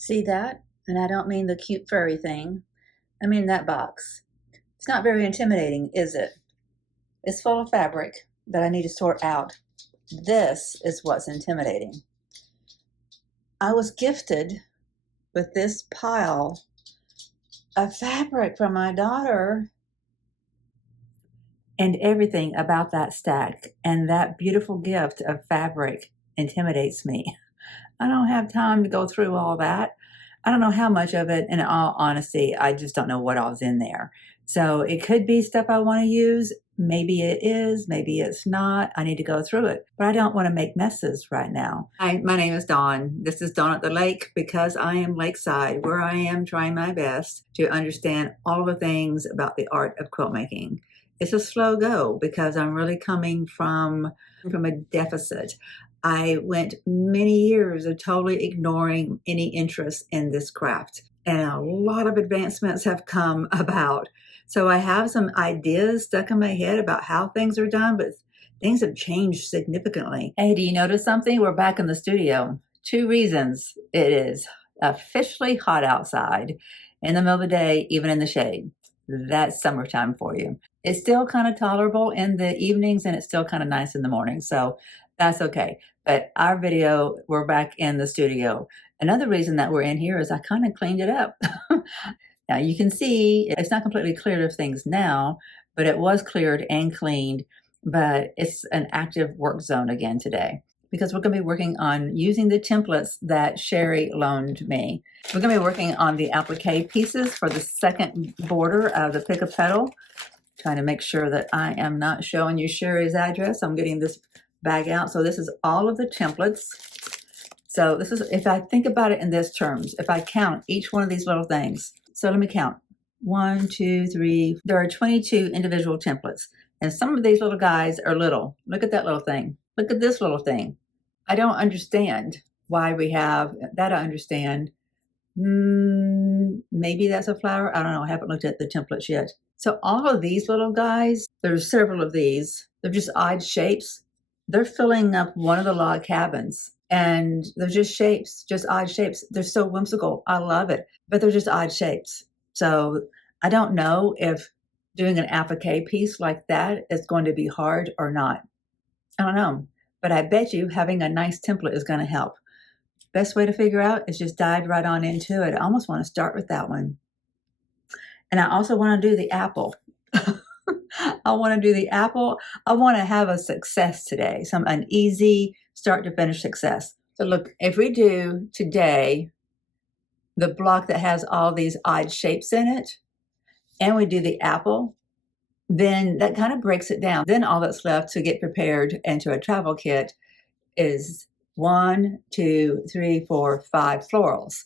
See that? And I don't mean the cute furry thing. I mean that box. It's not very intimidating, is it? It's full of fabric that I need to sort out. This is what's intimidating. I was gifted with this pile of fabric from my daughter, and everything about that stack and that beautiful gift of fabric intimidates me. I don't have time to go through all that. I don't know how much of it, in all honesty, I just don't know what all's in there. So it could be stuff I want to use. Maybe it is, maybe it's not. I need to go through it, but I don't want to make messes right now. Hi, my name is Dawn. This is Dawn at the Lake because I am lakeside, where I am trying my best to understand all the things about the art of quilt making. It's a slow go because I'm really coming from a deficit. I went many years of totally ignoring any interest in this craft, and a lot of advancements have come about. So I have some ideas stuck in my head about how things are done, but things have changed significantly. Hey, do you notice something? We're back in the studio. 2 reasons. It is officially hot outside in the middle of the day, even in the shade. That's summertime for you. It's still kind of tolerable in the evenings, and it's still kind of nice in the morning. So that's okay. But our video, we're back in the studio. Another reason that we're in here is I kind of cleaned it up. Now you can see it's not completely cleared of things now, but it was cleared and cleaned, but it's an active work zone again today because we're going to be working on using the templates that Cheri loaned me. We're going to be working on the applique pieces for the second border of the Pick a Petal. Trying to make sure that I am not showing you Cheri's address. I'm getting this bag out. So this is all of the templates. So this is, if I think about it in this terms, if I count each one of these little things. So let me count. 1, 2, 3. There are 22 individual templates. And some of these little guys are little. Look at that little thing. Look at this little thing. I don't understand why we have that. I understand. Maybe that's a flower. I don't know. I haven't looked at the templates yet. So all of these little guys, there's several of these. They're just odd shapes. They're filling up one of the log cabins. And they're just shapes, just odd shapes. They're so whimsical. I love it. But they're just odd shapes. So I don't know if doing an applique piece like that is going to be hard or not. I don't know. But I bet you having a nice template is going to help. Best way to figure out is just dive right on into it. I almost want to start with that one. And I also want to do the apple. I want to do the apple. I want to have a success today, an easy start to finish success. So look, if we do today the block that has all these odd shapes in it, and we do the apple, then that kind of breaks it down. Then all that's left to get prepared into a travel kit is 1, 2, 3, 4, 5 florals.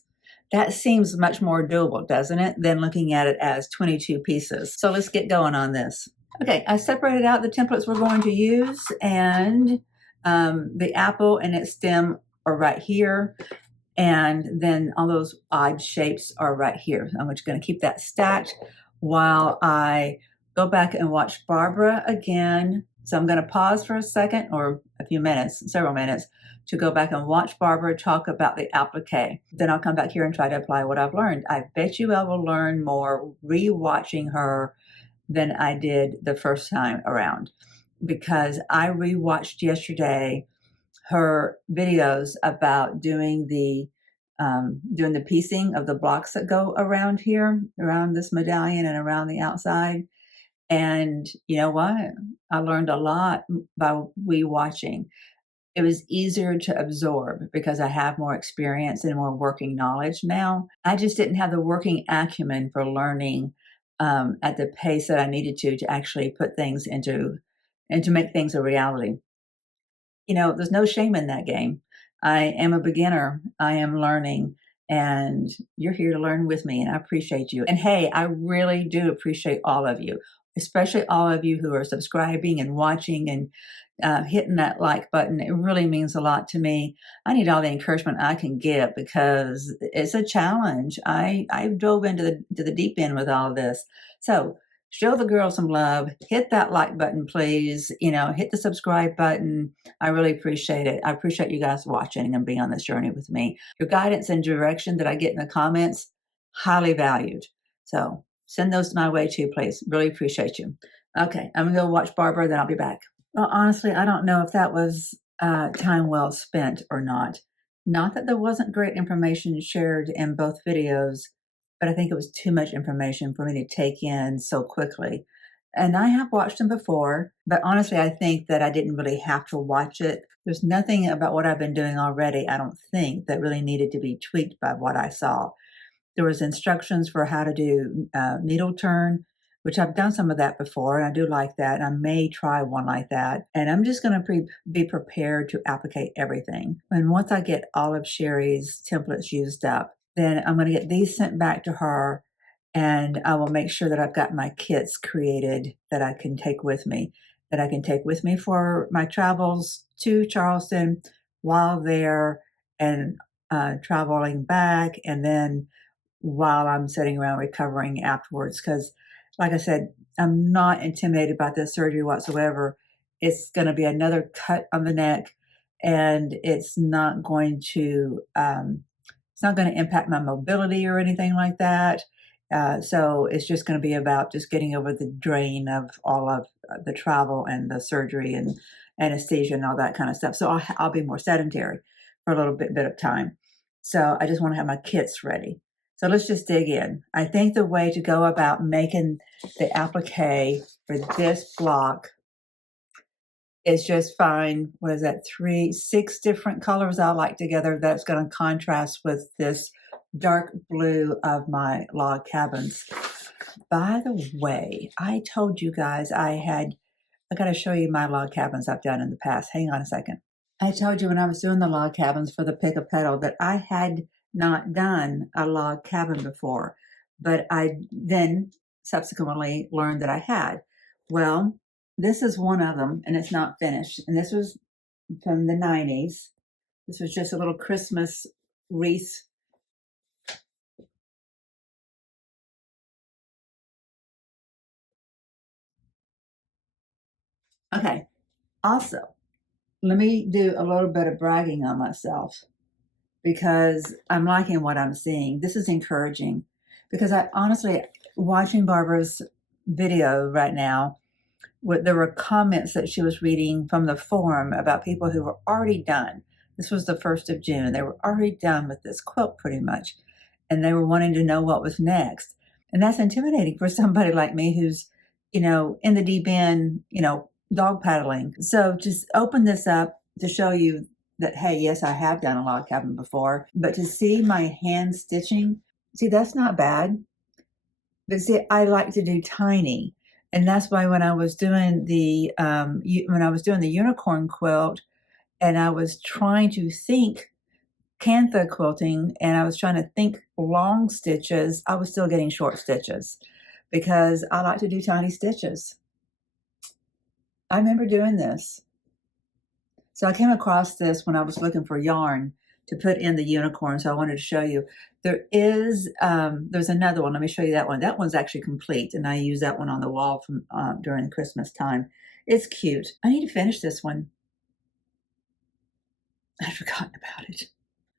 That seems much more doable, doesn't it, than looking at it as 22 pieces. So let's get going on this. Okay, I separated out the templates we're going to use, and the apple and its stem are right here, and then all those odd shapes are right here. I'm just going to keep that stacked while I go back and watch Barbara again. So I'm going to pause for a second, or a few minutes, several minutes, to go back and watch Barbara talk about the applique. Then I'll come back here and try to apply what I've learned. I bet you I will learn more re-watching her than I did the first time around, because I re-watched yesterday her videos about doing the piecing of the blocks that go around here, around this medallion and around the outside. And you know what? I learned a lot by re-watching. It was easier to absorb because I have more experience and more working knowledge now. I just didn't have the working acumen for learning at the pace that I needed to actually put things into, and to make things a reality. You know, there's no shame in that game. I am a beginner. I am learning, and you're here to learn with me, and I appreciate you. And hey, I really do appreciate all of you, especially all of you who are subscribing and watching and hitting that like button. It really means a lot to me. I need all the encouragement I can get because it's a challenge. I dove into the deep end with all of this. So show the girl some love. Hit that like button, please. Hit the subscribe button. I really appreciate it. I appreciate you guys watching and being on this journey with me. Your guidance and direction that I get in the comments, highly valued. So send those my way too, please. Really appreciate you. Okay, I'm gonna go watch Barbara, then I'll be back. Well, honestly, I don't know if that was time well spent or not. Not that there wasn't great information shared in both videos, but I think it was too much information for me to take in so quickly. And I have watched them before, but honestly, I think that I didn't really have to watch it. There's nothing about what I've been doing already, I don't think, that really needed to be tweaked by what I saw. There was instructions for how to do needle turn, which I've done some of that before, and I do like that. And I may try one like that. And I'm just going to be prepared to applicate everything. And once I get all of Cheri's templates used up, then I'm going to get these sent back to her, and I will make sure that I've got my kits created that I can take with me, for my travels to Charleston while there, and traveling back, and then while I'm sitting around recovering afterwards. Because, like I said, I'm not intimidated by this surgery whatsoever. It's going to be another cut on the neck, and it's not going to impact my mobility or anything like that. So it's just going to be about just getting over the drain of all of the travel and the surgery and anesthesia and all that kind of stuff. So I'll be more sedentary for a little bit of time. So I just want to have my kits ready. So let's just dig in. I think the way to go about making the applique for this block is just find, 6 different colors I like together that's going to contrast with this dark blue of my log cabins. By the way, I told you guys I got to show you my log cabins I've done in the past. Hang on a second. I told you when I was doing the log cabins for the Pick-A-Petal that I had not done a log cabin before, but I then subsequently learned that I had. Well, this is one of them, and it's not finished. And this was from the 90s. This was just a little Christmas wreath. Okay. Also, let me do a little bit of bragging on myself, because I'm liking what I'm seeing. This is encouraging, because I honestly, watching Barbara's video right now, there were comments that she was reading from the forum about people who were already done. This was the 1st of June. They were already done with this quilt pretty much, and they were wanting to know what was next. And that's intimidating for somebody like me who's, in the deep end, dog paddling. So just open this up to show you that, hey, yes, I have done a log cabin before, but to see my hand stitching, see, that's not bad. But see, I like to do tiny. And that's why when I was doing the unicorn quilt, and I was trying to think cantha quilting, and I was trying to think long stitches, I was still getting short stitches, because I like to do tiny stitches. I remember doing this. So I came across this when I was looking for yarn to put in the unicorn, so I wanted to show you. There's another one. Let me show you that one. That one's actually complete, and I use that one on the wall from during Christmas time. It's cute. I need to finish this one. I'd forgotten about it.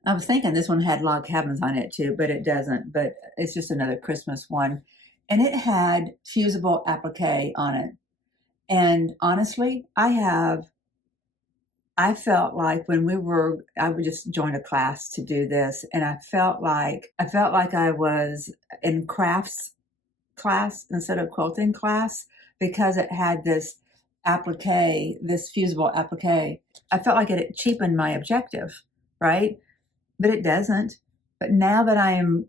I was thinking this one had log cabins on it too, but it doesn't. But it's just another Christmas one. And it had fusible applique on it. And honestly, I felt like I would just join a class to do this, and I felt like I was in crafts class instead of quilting class, because it had this applique, this fusible applique. I felt like it cheapened my objective, right? But it doesn't. But now that I am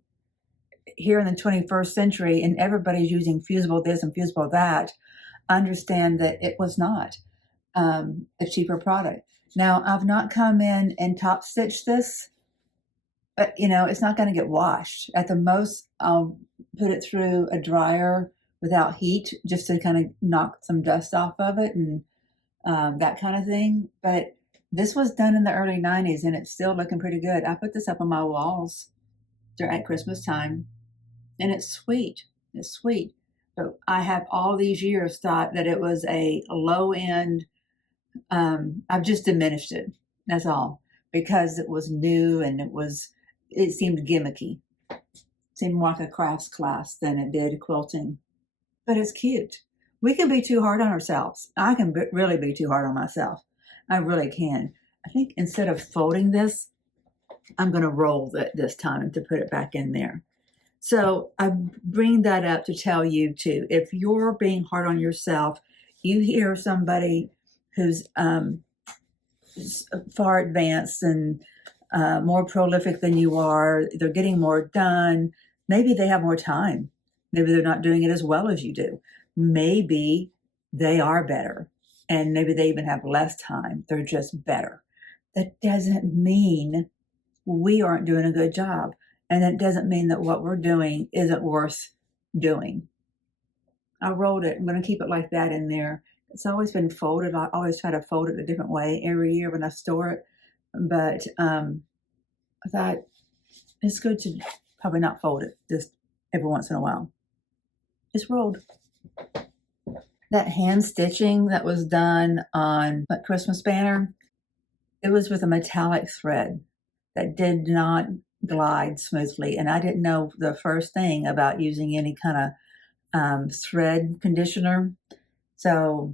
here in the 21st century and everybody's using fusible this and fusible that, I understand that it was not a cheaper product. Now, I've not come in and top stitched this, but it's not going to get washed. At the most, I'll put it through a dryer without heat, just to kind of knock some dust off of it and that kind of thing. But this was done in the early 90s, and it's still looking pretty good. I put this up on my walls at Christmas time, and it's sweet. It's sweet. So I have all these years thought that it was a low end. I've just diminished it. That's all, because it was new and it seemed gimmicky. It seemed more like a crafts class than it did quilting. But it's cute. We can be too hard on ourselves. I can really be too hard on myself. I really can. I think instead of folding this, I'm going to roll it this time to put it back in there. So I bring that up to tell you too, if you're being hard on yourself, you hear somebody who's far advanced and more prolific than you are, they're getting more done. Maybe they have more time. Maybe they're not doing it as well as you do. Maybe they are better, and maybe they even have less time. They're just better. That doesn't mean we aren't doing a good job. And that doesn't mean that what we're doing isn't worth doing. I rolled it. I'm going to keep it like that in there. It's always been folded. I always try to fold it a different way every year when I store it. But I thought it's good to probably not fold it just every once in a while. It's rolled. That hand stitching that was done on that Christmas banner, it was with a metallic thread that did not glide smoothly. And I didn't know the first thing about using any kind of thread conditioner. So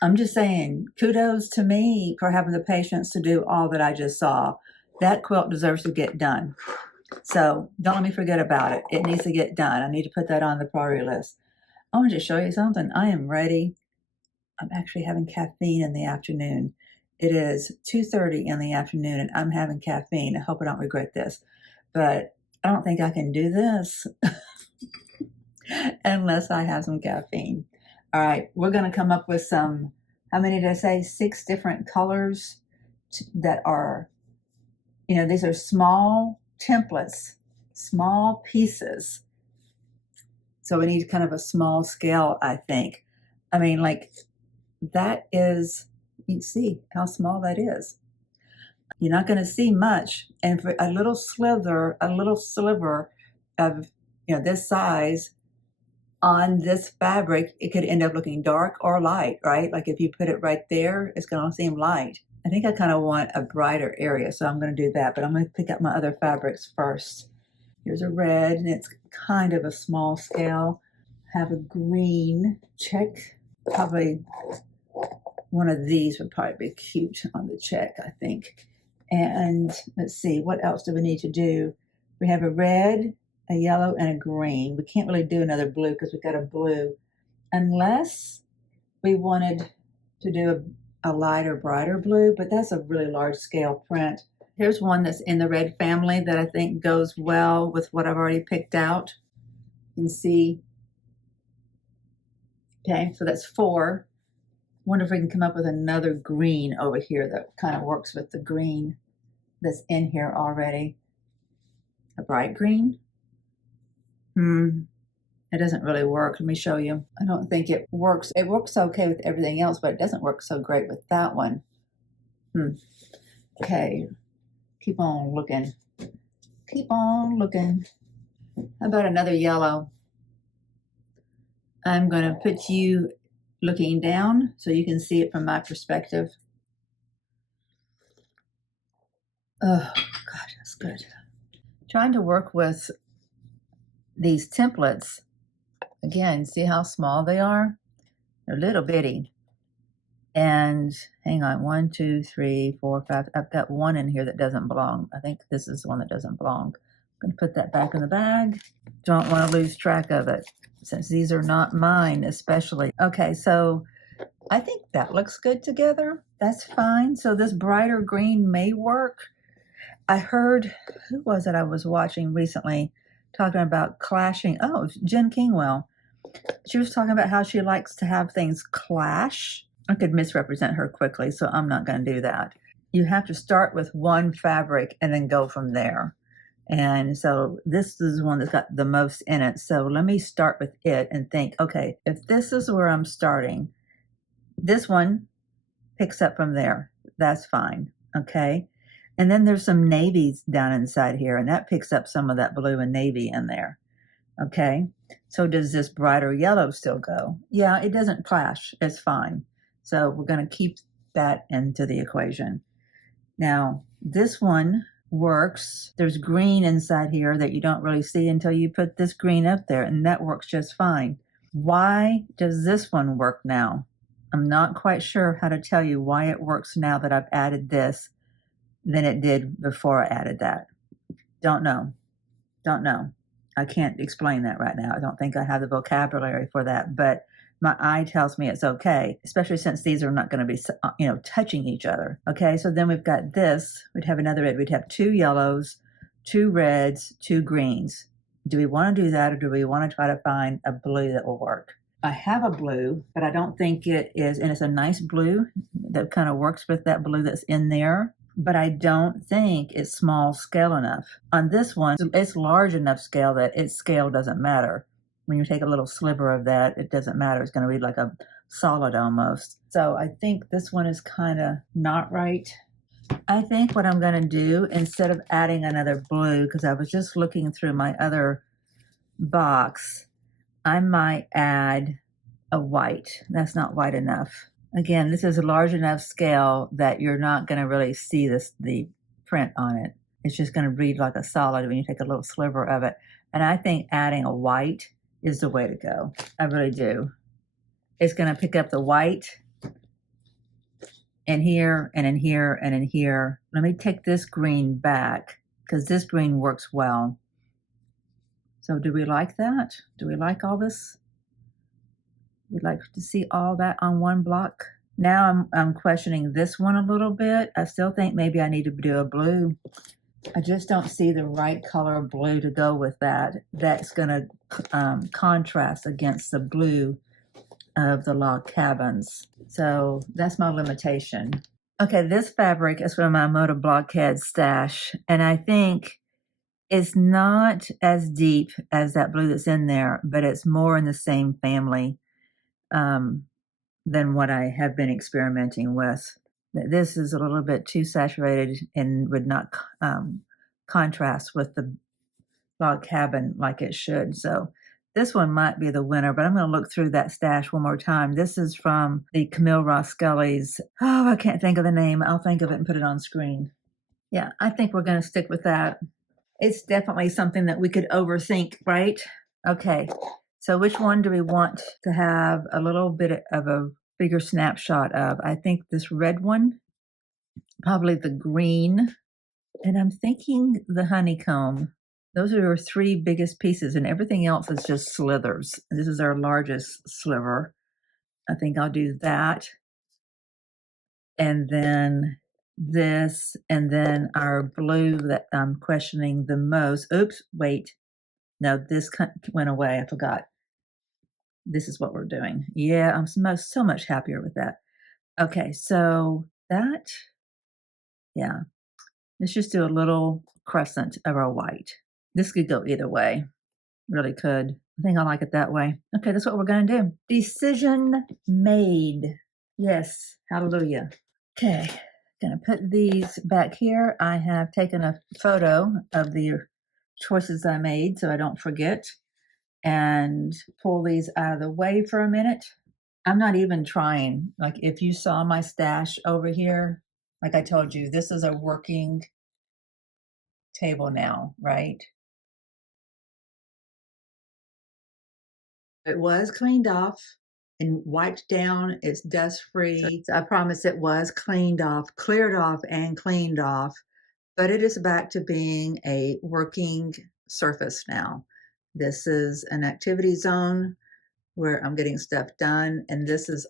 I'm just saying, kudos to me for having the patience to do all that I just saw. That quilt deserves to get done. So don't let me forget about it. It needs to get done. I need to put that on the priority list. I want to show you something. I am ready. I'm actually having caffeine in the afternoon. It is 2:30 in the afternoon and I'm having caffeine. I hope I don't regret this, but I don't think I can do this unless I have some caffeine. All right, we're going to come up with some, how many did I say? 6 different colors that are, these are small templates, small pieces. So we need kind of a small scale, I think. I mean, like that is, you can see how small that is. You're not going to see much. And for a little sliver of, this size on this fabric, it could end up looking dark or light, right? Like if you put it right there, it's going to seem light. I think I kind of want a brighter area, so I'm going to do that, but I'm going to pick up my other fabrics first. Here's a red, and it's kind of a small scale. Have a green, check. Probably one of these would probably be cute on the check, I think. And let's see, what else do we need to do? We have a red, a yellow, and a green. We can't really do another blue because we've got a blue, unless we wanted to do a lighter, brighter blue, but that's a really large scale print. Here's one that's in the red family that I think goes well with what I've already picked out. You can see. Okay, so that's 4. Wonder if we can come up with another green over here that kind of works with the green that's in here already. A bright green? It doesn't really work. Let me show you. I don't think it works. It works okay with everything else, but it doesn't work so great with that one. Okay. Keep on looking. Keep on looking. How about another yellow? I'm going to put you looking down so you can see it from my perspective. Oh, God, that's good. Trying to work with these templates. Again, see how small they are? They're little bitty. And hang on, 1, 2, 3, 4, 5. I've got one in here that doesn't belong. I think this is the one that doesn't belong. I'm going to put that back in the bag. Don't want to lose track of it since these are not mine especially. Okay, so I think that looks good together. That's fine. So this brighter green may work. I heard, who was it I was watching recently talking about clashing? Oh, Jen Kingwell. She was talking about how she likes to have things clash. I could misrepresent her quickly, so I'm not going to do that. You have to start with one fabric and then go from there. And so this is one that's got the most in it. So let me start with it and think, okay, if this is where I'm starting, this one picks up from there. That's fine. Okay. And then there's some navies down inside here, and that picks up some of that blue and navy in there. Okay. So does this brighter yellow still go? Yeah, it doesn't clash. It's fine. So we're going to keep that into the equation. Now, this one works. There's green inside here that you don't really see until you put this green up there, and that works just fine. Why does this one work now? I'm not quite sure how to tell you why it works now that I've added this than it did before I added that. Don't know. Don't know. I can't explain that right now. I don't think I have the vocabulary for that, but my eye tells me it's okay, especially since these are not going to be, touching each other. Okay, so then we've got this. We'd have another red. We'd have 2 yellows, 2 reds, 2 greens. Do we want to do that, or do we want to try to find a blue that will work? I have a blue, but I don't think it is, and it's a nice blue that kind of works with that blue that's in there, but I don't think it's small scale enough. On this one, it's large enough scale that its scale doesn't matter. When you take a little sliver of that, it doesn't matter. It's going to read like a solid almost. So I think this one is kind of not right. I think what I'm going to do, instead of adding another blue, because I was just looking through my other box, I might add a white. That's not white enough. Again, this is a large enough scale that you're not going to really see the print on it. It's just going to read like a solid when you take a little sliver of it. And I think adding a white is the way to go. I really do. It's going to pick up the white in here and in here and in here. Let me take this green back because this green works well. So do we like that? Do we like all this? We'd like to see all that on one block. Now I'm questioning this one a little bit. I still think maybe I need to do a blue. I just don't see the right color of blue to go with that. That's going to contrast against the blue of the log cabins. So that's my limitation. Okay, this fabric is from my Moda Blockhead stash, and I think it's not as deep as that blue that's in there, but it's more in the same family than what I have been experimenting with. This is a little bit too saturated and would not contrast with the log cabin like it should. So this one might be the winner, but I'm going to look through that stash one more time. This is from the Camille Ross Scully's. Oh, I can't think of the name. I'll think of it and put it on screen. Yeah, I think we're going to stick with that. It's definitely something that we could overthink, right? Okay, so which one do we want to have a little bit of a bigger snapshot of? I think this red one, probably the green, and I'm thinking the honeycomb. Those are our 3 biggest pieces, and everything else is just slithers. This is our largest sliver. I think I'll do that. And then this, and then our blue that I'm questioning the most. Oops, wait. No, this went away. I forgot. This is what we're doing. Yeah, I'm so much happier with that. Okay, so that, yeah. Let's just do a little crescent of our white. This could go either way. Really could. I think I like it that way. Okay, that's what we're going to do. Decision made. Yes, hallelujah. Okay, going to put these back here. I have taken a photo of the choices I made so I don't forget, and pull these out of the way for a minute. I'm not even trying. Like, if you saw my stash over here, like I told you, this is a working table now, right? It was cleaned off and wiped down. It's dust free. So I promise it was cleaned off, cleared off, and cleaned off, but it is back to being a working surface now. This is an activity zone where I'm getting stuff done, and this is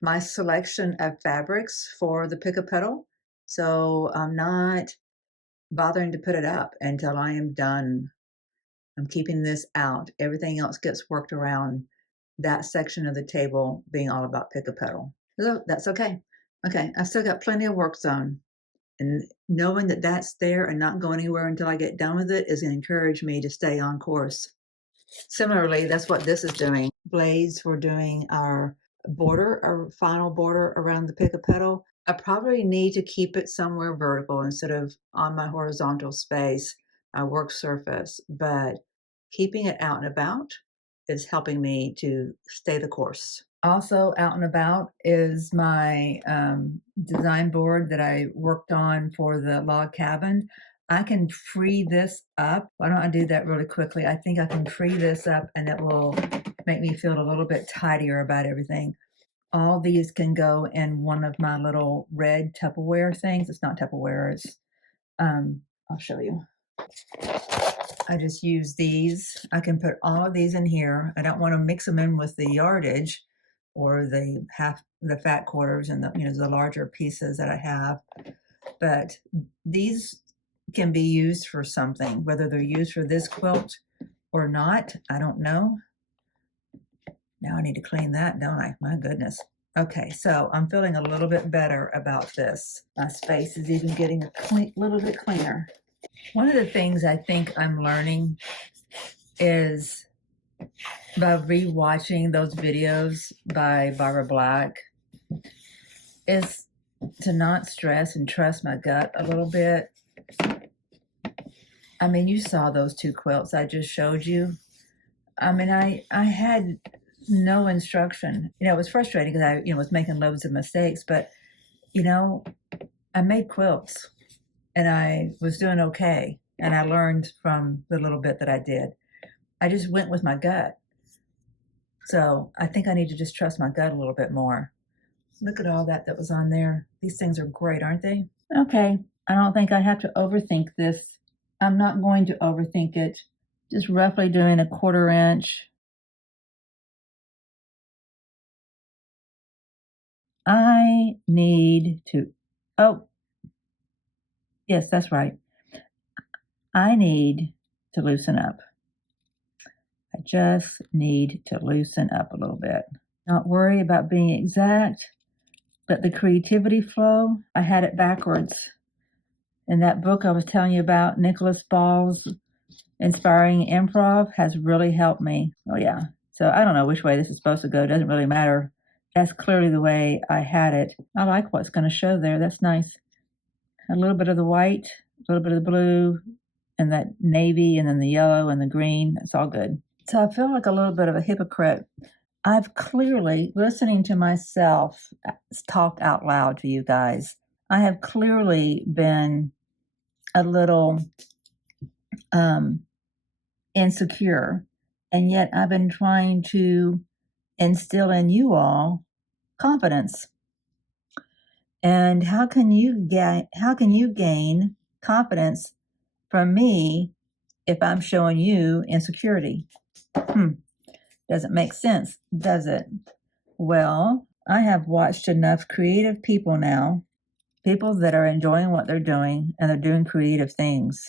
my selection of fabrics for the Pick-A-Petal. So I'm not bothering to put it up until I am done. I'm keeping this out. Everything else gets worked around that section of the table being all about Pick-A-Petal. So that's okay. Okay, I still got plenty of work zone. And knowing that that's there and not going anywhere until I get done with it is going to encourage me to stay on course. Similarly, that's what this is doing. Blades, we're doing our border, our final border around the Pick-A-Petal. I probably need to keep it somewhere vertical instead of on my horizontal space, my work surface, but keeping it out and about is helping me to stay the course. Also out and about is my design board that I worked on for the log cabin. I can free this up. Why don't I do that really quickly? I think I can free this up and it will make me feel a little bit tidier about everything. All these can go in one of my little red Tupperware things. It's not Tupperware, it's, I'll show you. I just use these. I can put all of these in here. I don't want to mix them in with the yardage or the fat quarters and the larger pieces that I have. But these can be used for something, whether they're used for this quilt or not, I don't know. Now I need to clean that, don't I? My goodness. Okay, so I'm feeling a little bit better about this. My space is even getting a little bit cleaner. One of the things I think I'm learning is by rewatching those videos by Barbara Black is to not stress and trust my gut a little bit. I mean, you saw those two quilts I just showed you. I mean, I had no instruction. It was frustrating because I, was making loads of mistakes, but, I made quilts and I was doing okay. And I learned from the little bit that I did. I just went with my gut. So I think I need to just trust my gut a little bit more. Look at all that was on there. These things are great, aren't they? Okay, I don't think I have to overthink this. I'm not going to overthink it. Just roughly doing a 1/4 inch. I need to, oh, yes, that's right. I need to loosen up. I just need to loosen up a little bit. Not worry about being exact. Let the creativity flow. I had it backwards. In that book I was telling you about, Nicholas Ball's Inspiring Improv has really helped me. Oh yeah. So I don't know which way this is supposed to go. It doesn't really matter. That's clearly the way I had it. I like what's going to show there. That's nice. A little bit of the white, a little bit of the blue, and that navy, and then the yellow and the green. It's all good. So I feel like a little bit of a hypocrite. I've clearly, listening to myself talk out loud to you guys, I have clearly been a little insecure, and yet I've been trying to instill in you all confidence. And how can you gain confidence from me if I'm showing you insecurity? Doesn't make sense, does it? Well, I have watched enough creative people now, people that are enjoying what they're doing and they're doing creative things.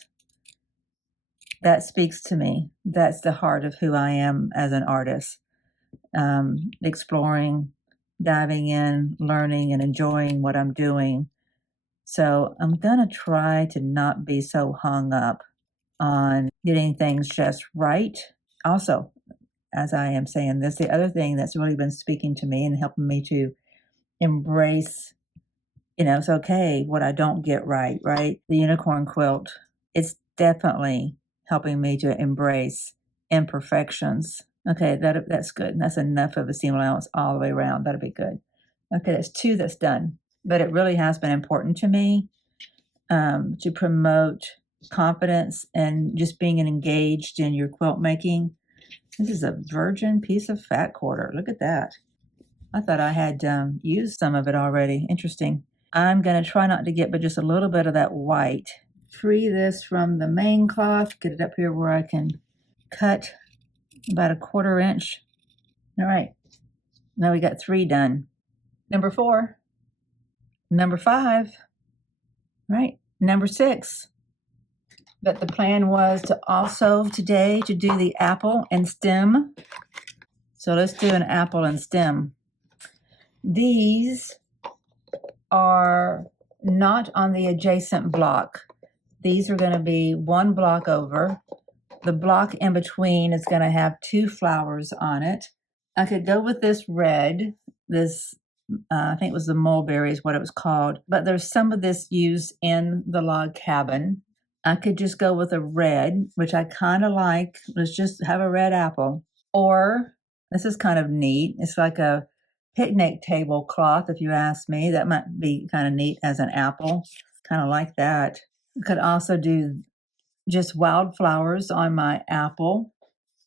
That speaks to me. That's the heart of who I am as an artist. Exploring, diving in, learning, and enjoying what I'm doing. So I'm going to try to not be so hung up on getting things just right. Also, as I am saying this, the other thing that's really been speaking to me and helping me to embrace, it's okay what I don't get right? The unicorn quilt, it's definitely helping me to embrace imperfections. Okay, that's good. That's enough of a seam allowance all the way around. That'll be good. Okay, that's 2 that's done. But it really has been important to me to promote confidence and just being engaged in your quilt making. This is a virgin piece of fat quarter. Look at that. I thought I had used some of it already. Interesting. I'm going to try not to get but just a little bit of that white. Free this from the main cloth. Get it up here where I can cut about a 1/4 inch. All right. Now we got 3 done. Number 4. Number 5. Right. Number 6. But the plan was to also today to do the apple and stem. So let's do an apple and stem. These are not on the adjacent block. These are going to be 1 block over. The block in between is going to have 2 flowers on it. I could go with this red, this I think it was the mulberry is what it was called, but there's some of this used in the log cabin. I could just go with a red, which I kind of like. Let's just have a red apple. Or this is kind of neat. It's like a picnic table cloth, if you ask me. That might be kind of neat as an apple. Kind of like that. I could also do just wildflowers on my apple,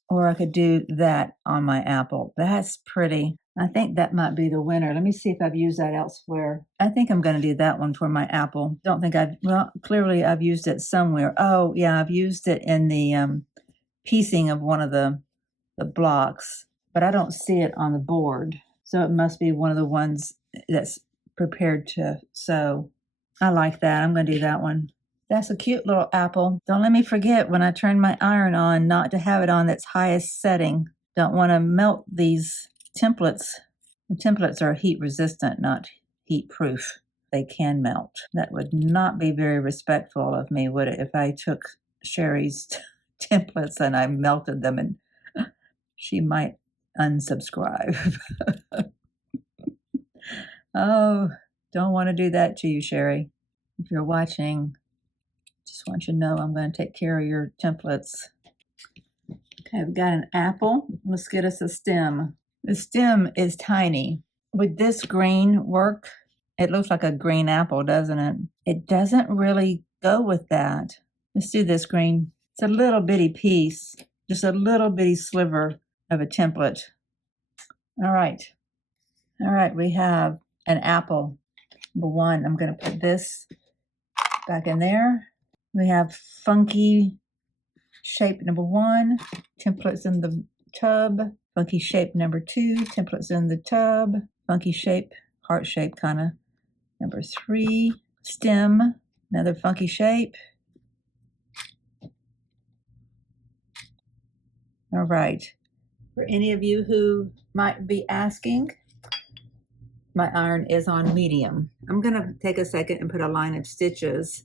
or I could do that on my apple. That's pretty. I think that might be the winner. Let me see if I've used that elsewhere. I think I'm going to do that one for my apple. Don't think well, clearly I've used it somewhere. Oh, yeah, I've used it in the piecing of one of the blocks, but I don't see it on the board. So it must be one of the ones that's prepared to sew. I like that. I'm going to do that one. That's a cute little apple. Don't let me forget when I turn my iron on not to have it on its highest setting. Don't want to melt these templates. The templates are heat resistant, not heat proof. They can melt. That would not be very respectful of me, would it, if I took Cheri's templates and I melted them, and she might unsubscribe. Oh, don't want to do that to you, Cheri. If you're watching, just want you to know I'm going to take care of your templates. Okay, I've got an apple. Let's get us a stem. The stem is tiny. Would this green work? It looks like a green apple, doesn't it? It doesn't really go with that. Let's do this green. It's a little bitty piece, just a little bitty sliver of a template. All right. All right, we have an apple. Number one, I'm going to put this back in there. We have funky shape number one, templates in the tub. Funky shape number two, templates in the tub. Funky shape, heart shape kind of. Number three, stem, another funky shape. All right. For any of you who might be asking, my iron is on medium. I'm going to take a second and put a line of stitches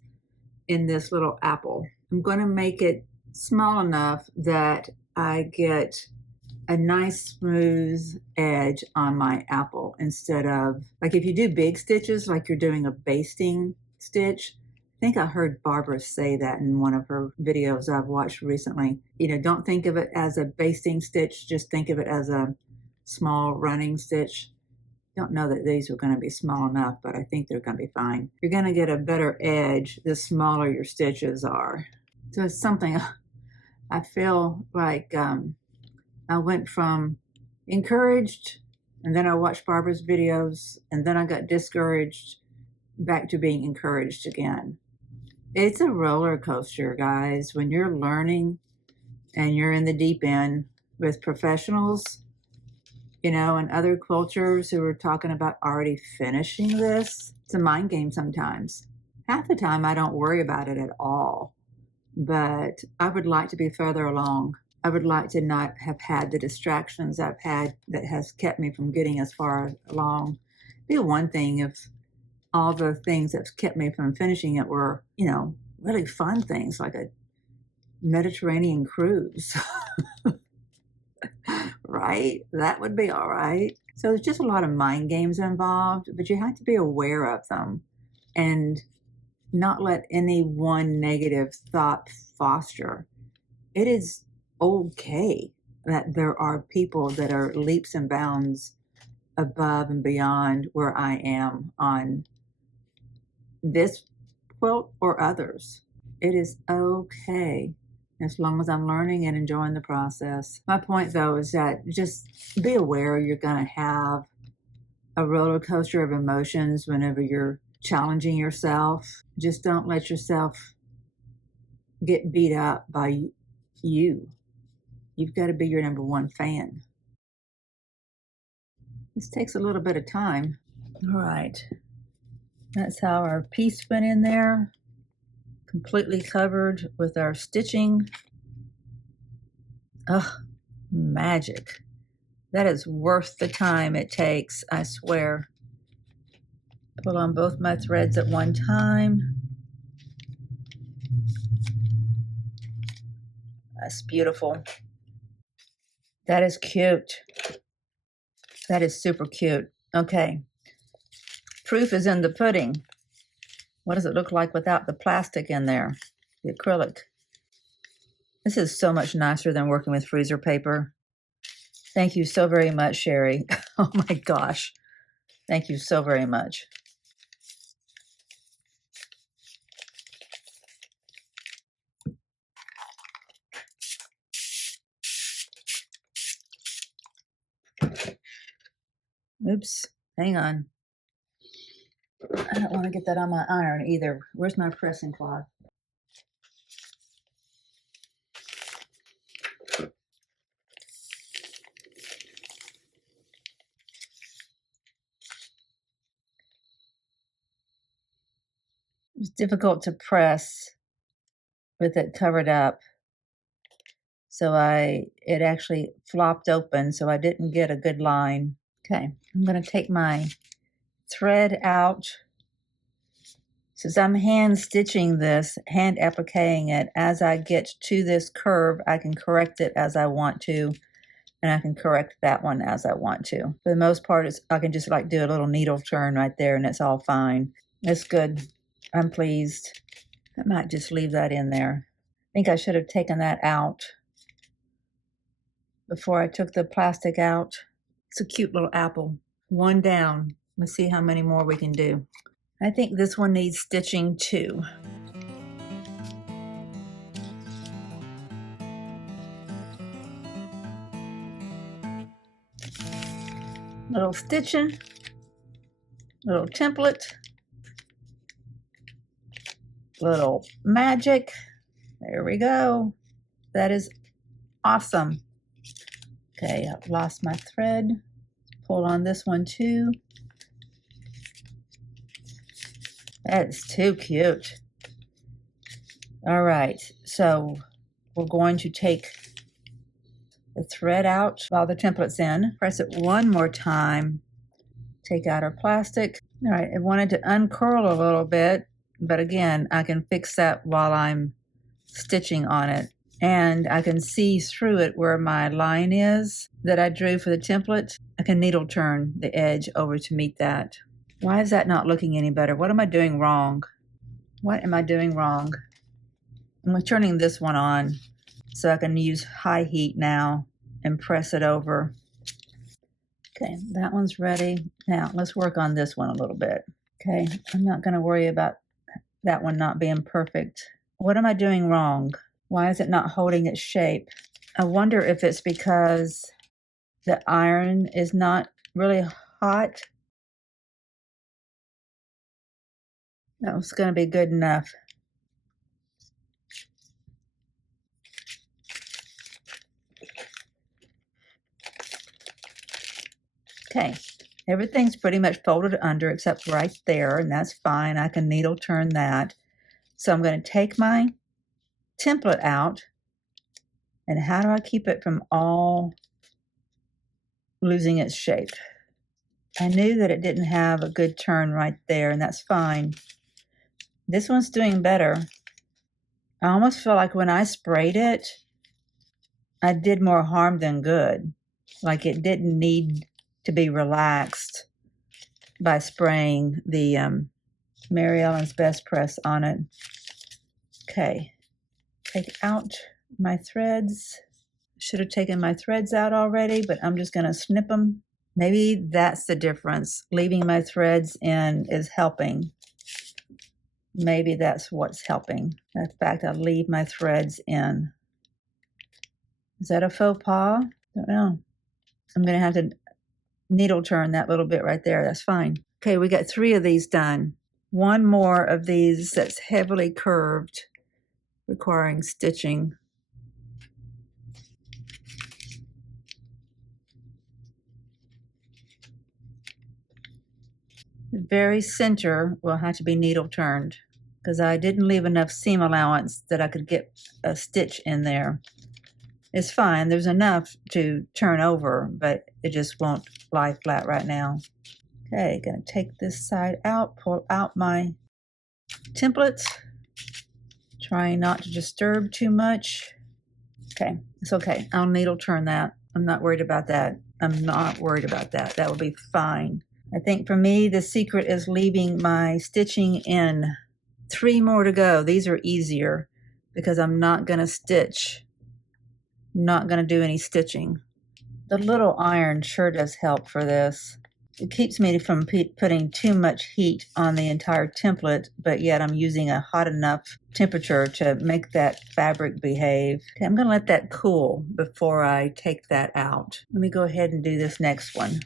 in this little apple. I'm going to make it small enough that I get a nice smooth edge on my apple instead of, like if you do big stitches, like you're doing a basting stitch. I think I heard Barbara say that in one of her videos I've watched recently. You know, don't think of it as a basting stitch, just think of it as a small running stitch. Don't know that these are going to be small enough, but I think they're going to be fine. You're going to get a better edge the smaller your stitches are. So it's something I feel like I went from encouraged, and then I watched Barbara's videos, and then I got discouraged, back to being encouraged again. It's a roller coaster, guys. When you're learning and you're in the deep end with professionals, you know, and other quilters who are talking about already finishing this, it's a mind game sometimes. Half the time I don't worry about it at all, but I would like to be further along. I would like to not have had the distractions I've had that has kept me from getting as far along. It'd be one thing if all the things that's kept me from finishing it were, you know, really fun things like a Mediterranean cruise. Right? That would be all right. So there's just a lot of mind games involved, but you have to be aware of them and not let any one negative thought foster. It is okay that there are people that are leaps and bounds above and beyond where I am on this quilt or others. It is okay as long as I'm learning and enjoying the process. My point though is that just be aware you're going to have a roller coaster of emotions whenever you're challenging yourself. Just don't let yourself get beat up by you. You've got to be your number one fan. This takes a little bit of time. All right. That's how our piece went in there. Completely covered with our stitching. Oh, magic. That is worth the time it takes, I swear. Pull on both my threads at one time. That's beautiful. That is cute. That is super cute. Okay. Proof is in the pudding. What does it look like without the plastic in there? The acrylic. This is so much nicer than working with freezer paper. Thank you so very much, Cheri. Oh my gosh. Thank you so very much. Oops, hang on. I don't want to get that on my iron either. Where's my pressing cloth? It's difficult to press with it covered up. So it actually flopped open, so I didn't get a good line. Okay, I'm going to take my thread out. Since I'm hand stitching this, hand appliquing it, as I get to this curve, I can correct it as I want to, and I can correct that one as I want to. For the most part, I can just like do a little needle turn right there, and it's all fine. It's good. I'm pleased. I might just leave that in there. I think I should have taken that out before I took the plastic out. It's a cute little apple. One down. Let's see how many more we can do. I think this one needs stitching too. Little stitching, little template, little magic. There we go. That is awesome. Okay, I've lost my thread. Pull on this one too. That's too cute. All right, so we're going to take the thread out while the template's in. Press it one more time. Take out our plastic. All right, I wanted to uncurl a little bit, but again, I can fix that while I'm stitching on it. And I can see through it where my line is that I drew for the template. I can needle turn the edge over to meet that. Why is that not looking any better? What am I doing wrong? What am I doing wrong? I'm turning this one on so I can use high heat now and press it over. Okay, that one's ready. Now let's work on this one a little bit. Okay, I'm not going to worry about that one not being perfect. What am I doing wrong? Why is it not holding its shape? I wonder if it's because the iron is not really hot. That was going to be good enough. Okay, everything's pretty much folded under except right there, and that's fine. I can needle turn that. So I'm going to take my template out, and how do I keep it from all losing its shape? I knew that it didn't have a good turn right there, and that's fine. This one's doing better. I almost feel like when I sprayed it, I did more harm than good. Like it didn't need to be relaxed by spraying the Mary Ellen's Best Press on it. Okay, take out my threads. Should have taken my threads out already, but I'm just going to snip them. Maybe that's the difference. Leaving my threads in is helping. Maybe that's what's helping. In fact, I'll leave my threads in. Is that a faux pas? Don't know. I'm going to have to needle turn that little bit right there. That's fine. Okay, we got 3 of these done. One more of these that's heavily curved, requiring stitching. The very center will have to be needle turned because I didn't leave enough seam allowance that I could get a stitch in there. It's fine, there's enough to turn over, but it just won't lie flat right now. Okay, gonna take this side out, pull out my templates, trying not to disturb too much. Okay, it's okay, I'll needle turn that. I'm not worried about that. I'm not worried about that. That will be fine. I think for me, the secret is leaving my stitching in. 3 more to go. These are easier because I'm not going to stitch. I'm not going to do any stitching. The little iron sure does help for this. It keeps me from putting too much heat on the entire template, but yet I'm using a hot enough temperature to make that fabric behave. Okay, I'm going to let that cool before I take that out. Let me go ahead and do this next one.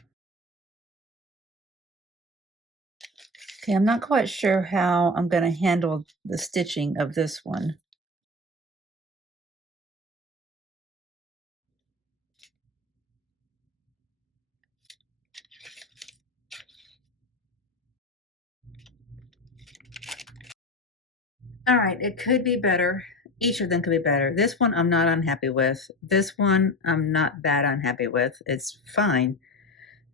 Okay, I'm not quite sure how I'm going to handle the stitching of this one. All right, it could be better. Each of them could be better. This one I'm not unhappy with. This one I'm not that unhappy with. It's fine.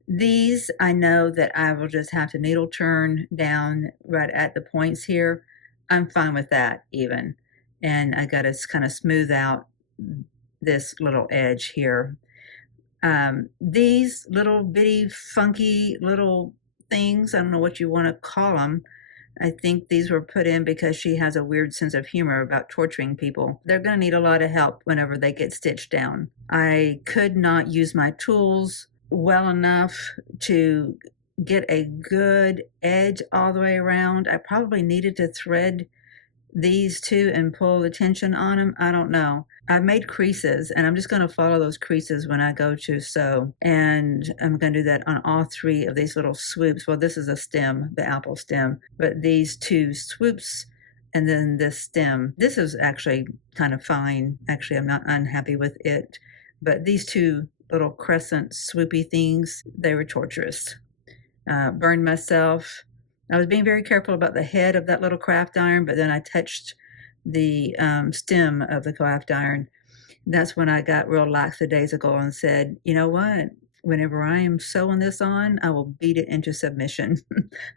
These I know that I will just have to needle turn down right at the points here. I'm fine with that even. And I got to kind of smooth out this little edge here. These little bitty funky little things, I don't know what you want to call them. I think these were put in because she has a weird sense of humor about torturing people. They're going to need a lot of help whenever they get stitched down. I could not use my tools well enough to get a good edge all the way around. I probably needed to thread these two and pull the tension on them. I don't know. I've made creases and I'm just going to follow those creases when I go to sew. And I'm going to do that on all three of these little swoops. Well, this is a stem, the apple stem, but these two swoops and then this stem. This is actually kind of fine. Actually, I'm not unhappy with it, but these two little crescent swoopy things, they were torturous. Burned myself. I was being very careful about the head of that little craft iron, but then I touched the stem of the craft iron. That's when I got real lackadaisical and said, you know what? Whenever I am sewing this on, I will beat it into submission.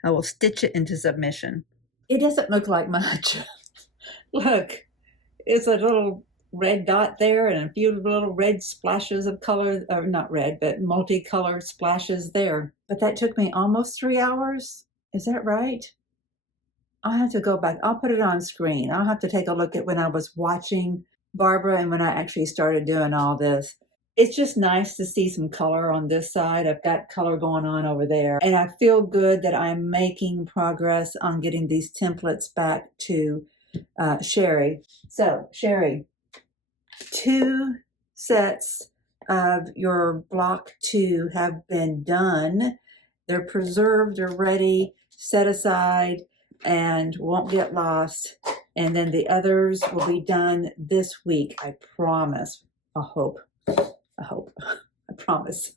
I will stitch it into submission. It doesn't look like much. Look, it's a little red dot there and a few little red splashes of color, or not red, but multicolored splashes there. But that took me almost 3 hours. Is that right? I'll have to go back. I'll put it on screen. I'll have to take a look at when I was watching Barbara and when I actually started doing all this. It's just nice to see some color on this side. I've got color going on over there. And I feel good that I'm making progress on getting these templates back to Cheri. So, Cheri, 2 sets of your block 2 have been done. They're preserved, they're ready, set aside, and won't get lost. And then the others will be done this week, I promise. I hope. I promise.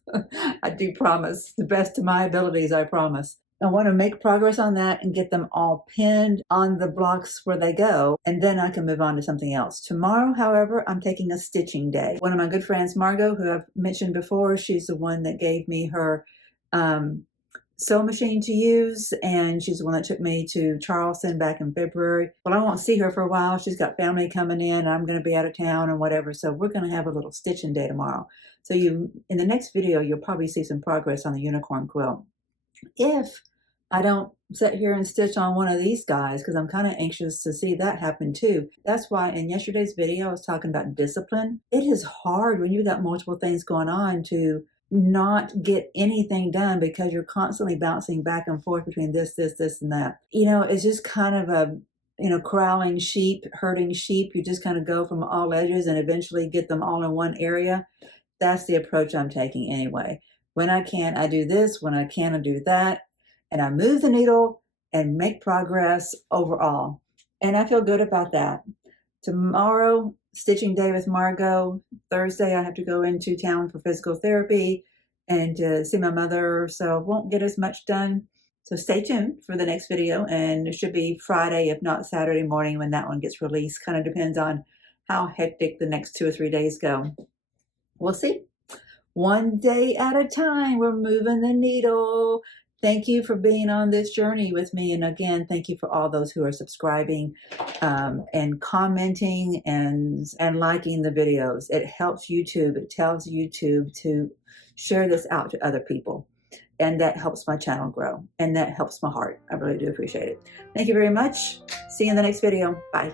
I do promise. The best of my abilities, I promise. I want to make progress on that and get them all pinned on the blocks where they go, and then I can move on to something else. Tomorrow, however, I'm taking a stitching day. One of my good friends, Margot, who I've mentioned before, she's the one that gave me her sewing machine to use, and she's the one that took me to Charleston back in February. Well, I won't see her for a while. She's got family coming in. I'm going to be out of town and whatever, so we're going to have a little stitching day tomorrow. So in the next video, you'll probably see some progress on the unicorn quilt. If I don't sit here and stitch on one of these guys, because I'm kind of anxious to see that happen too. That's why in yesterday's video, I was talking about discipline. It is hard when you've got multiple things going on to not get anything done because you're constantly bouncing back and forth between this, and that. You know, it's just kind of a, corralling sheep, herding sheep. You just kind of go from all edges and eventually get them all in one area. That's the approach I'm taking anyway. When I can, I do this. When I can, I do that. And I move the needle and make progress overall. And I feel good about that. Tomorrow, stitching day with Margot. Thursday, I have to go into town for physical therapy and to see my mother, so won't get as much done. So stay tuned for the next video, and it should be Friday, if not Saturday morning, when that one gets released. Kind of depends on how hectic the next 2 or 3 days go. We'll see. One day at a time, we're moving the needle. Thank you for being on this journey with me. And again, thank you for all those who are subscribing and commenting and liking the videos. It helps YouTube. It tells YouTube to share this out to other people. And that helps my channel grow. And that helps my heart. I really do appreciate it. Thank you very much. See you in the next video. Bye.